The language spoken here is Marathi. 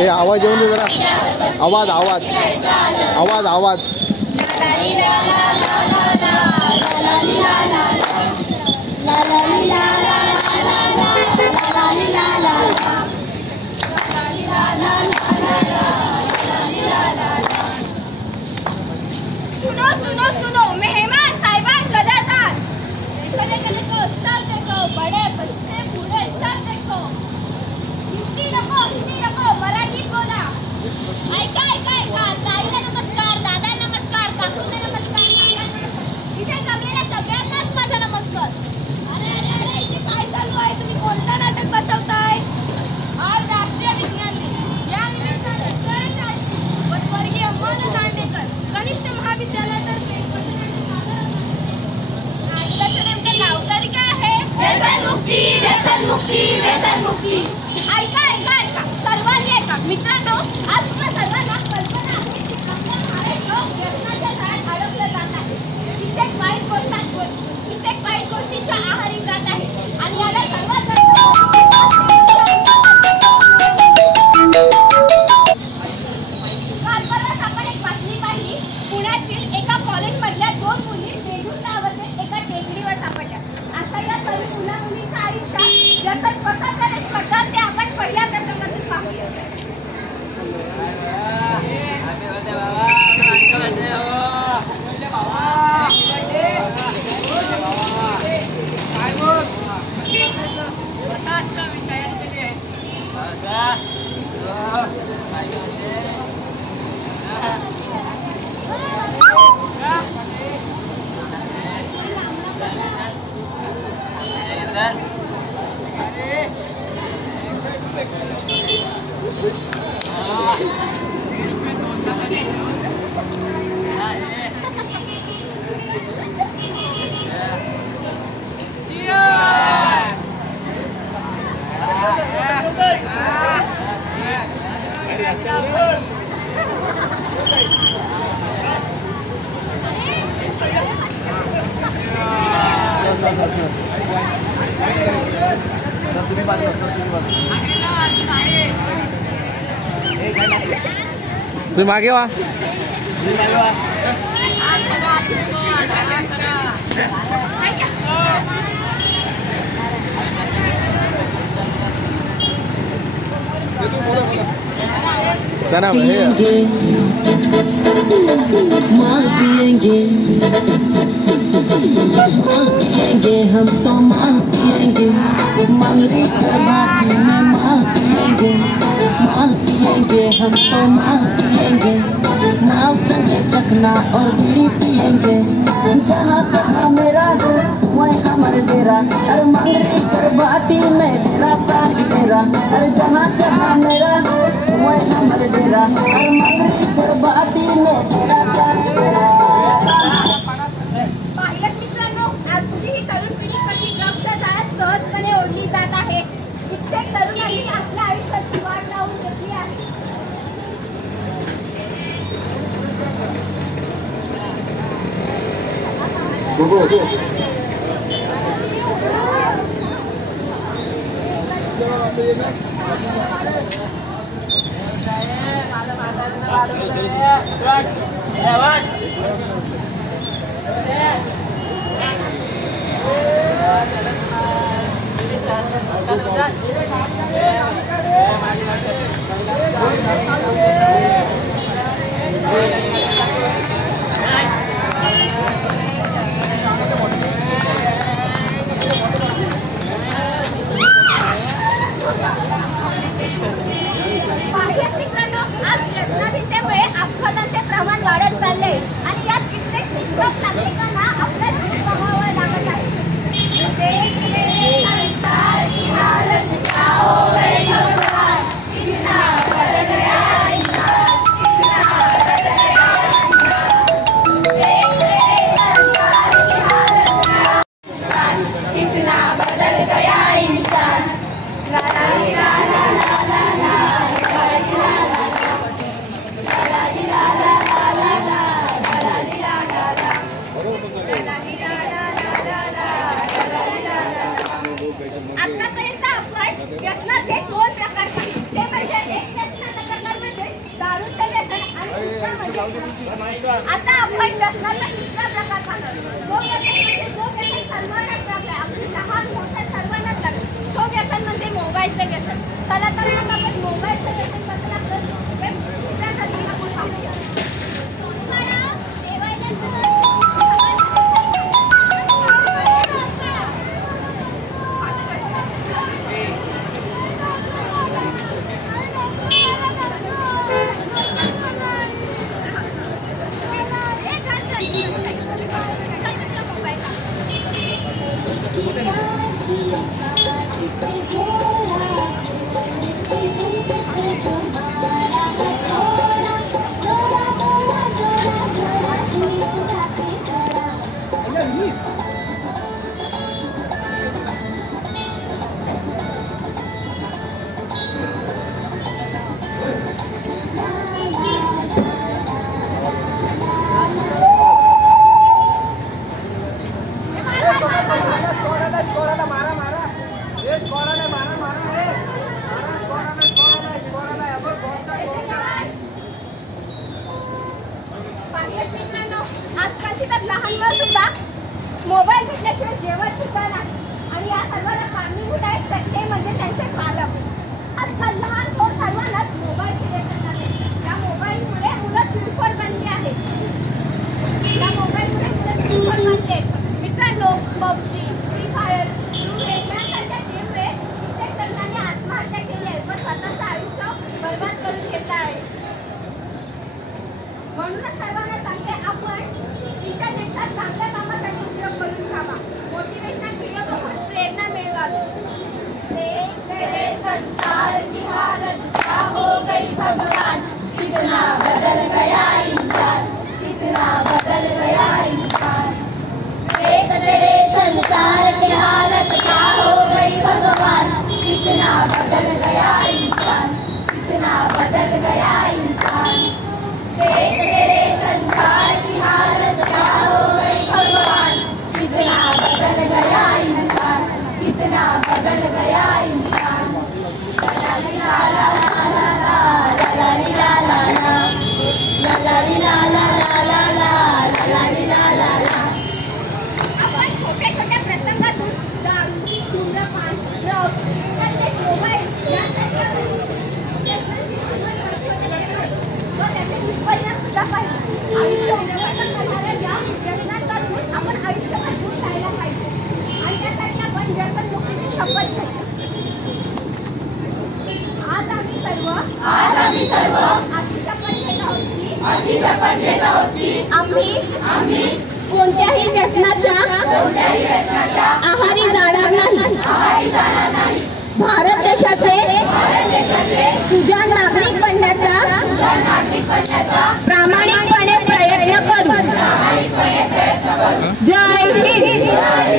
हे आवाज येऊन दे जरा. आवाज आवाज आवाज आवाज. सुनो सुनो सुनो मेहमान साहिबान कदरदान, देखो सब देखो, बड़े बच्चे बूढ़े सब देखो. हिंदी नको मराठी बोला. ऐका ऐका ऐका. ताईला नमस्कार, दादाला नमस्कार, काकूला नमस्कार, इथे जमलेल्या सगळ्यांनाच माझा नमस्कार. अरे अरे अरे इथे काय चालू आहे? तुम्ही कोणता नाटक बसवताय? आज राष्ट्रीय विज्ञान दिन. या निमित्ताने व स्वर्गीय मन दांडेकर कनिष्ठ महाविद्यालयातर्फे नाटकाचं नेमकं नाव तरी काय आहे? व्यसनमुक्ती व्यसनमुक्ती व्यसनमुक्ती. ऐका ऐका ऐका सर्वांनी ऐका. मित्रांनो, आज तुम्हा सर्वांना कल्पना आहे की आपल्या भारत लोक व्यसनाच्या जाळ्यात अडकले जात आहे. कित्येक वाईट गोष्टींच्या आहारी जात आहे आणि याला सर्वात कालपरवाच आपण एक बातमी पाहिली. पुण्यातील एका कॉलेजमधल्या 2 मुली बेधुंदामध्ये एका टेकडीवर सापडल्या. अशा या तरुण मुला-मुलींच्या आयुष्यात व्यसन कसा प्रवेश करतात ते आपण पहिल्या प्रसंगातून पाहूया. तुम्ही मागे वा. मार पिएंगे हम तो मार पिएंगे, मंगरी करवाटी में मार पिएंगे हम तो मार पिएंगे, नाव संगे चखना और बीड़ी पिएंगे, जहाँ जहाँ मेरा वही हमारे डेरा, अरे मंगरी करवाटी में डेरा साथ मेरा, अरे जहाँ जहाँ मेरा वही हमारे डेरा, अरे मंगरी करवाटी में डेरा साथ मेरा. सहजपणे ओढली जात आहे. कित्येक तरुणांनी आपल्या आयुष्याची वाट लावून घेतली आहे. आज व्यसनाधीनतेमुळे अपघातांचे प्रमाण वाढत चालले आणि यात कित्येक निष्पाप नागरिकांना आपला जीव गमवावा लागत आहे. आता आपण व्यसनाचा दुसरा प्रकार पाहणार. तो व्यसन म्हणजे जो व्यसन सर्वांनाच लागलाय, अगदी लहान मोठ्या सर्वांनाच लागलाय. तो व्यसन म्हणजे मोबाईलचं व्यसन. चला तर मग आपण मोबाईलचं व्यसन कसं लागलं हे दुसऱ्यासाठी आपण पाहूया. आजकालची तर लहान मुलं सुद्धा मोबाईल घेतल्याशिवाय जेवण सुद्धा नाही. आणि या सर्वांना कारणीभूत आहेत ते म्हणजे त्यांचे पालक. आजकाल लहान थोर सर्वांनाच मोबाईलची व्यसन आहे. या मोबाईलमुळे मुलं चिडखोर बनली आहेत. मित्रांनो, पबजी, फ्री फायर, यांसारख्या गेममुळे कित्येक तरुणांनी आत्महत्या केली आहे व स्वतःचं आयुष्य बरबाद करून घेत आहे. म्हणूनच सर्वांना सांगते, आपण इंटरनेटचा चांगल्या कामासाठी उपयोग करून घ्यावा. मोटिवेशनल व्हिडिओ बघून प्रेरणा मिळवावी. तेरे संसार की हालत क्या हो गई भगवान, कितना बदल गया इंसान, कितना बदल गया इंसान. तेरे संसार की हालत क्या हो गई भगवान, कितना बदल गया इंसान, कितना बदल गया इंसान. तेरे संसार की हालत क्या हो गई भगवान, कितना बदल गया इंसान, कितना बदल गया इंसान. ला ला ला ला ला ला ला ला ला ला ला ला ला ला ला ला. आपण छोट्या छोट्या प्रसंगातून दारू, धूम्रपान, ड्रग्ज, मोबाईल यासारख्या आपण आयुष्यात दूर राहायला पाहिजे आणि त्यासाठी आपण व्यसनमुक्तीची शपथ घेतो. आज आम्ही सर्व अशी शपथ घेत आहोत की आम्ही कोणत्याही व्यसनाच्या आहारी जाणार नाही. भारत देशाचे सुजाण नागरिक बनण्याचा प्रामाणिकपणे प्रयत्न करू. जय हिंद.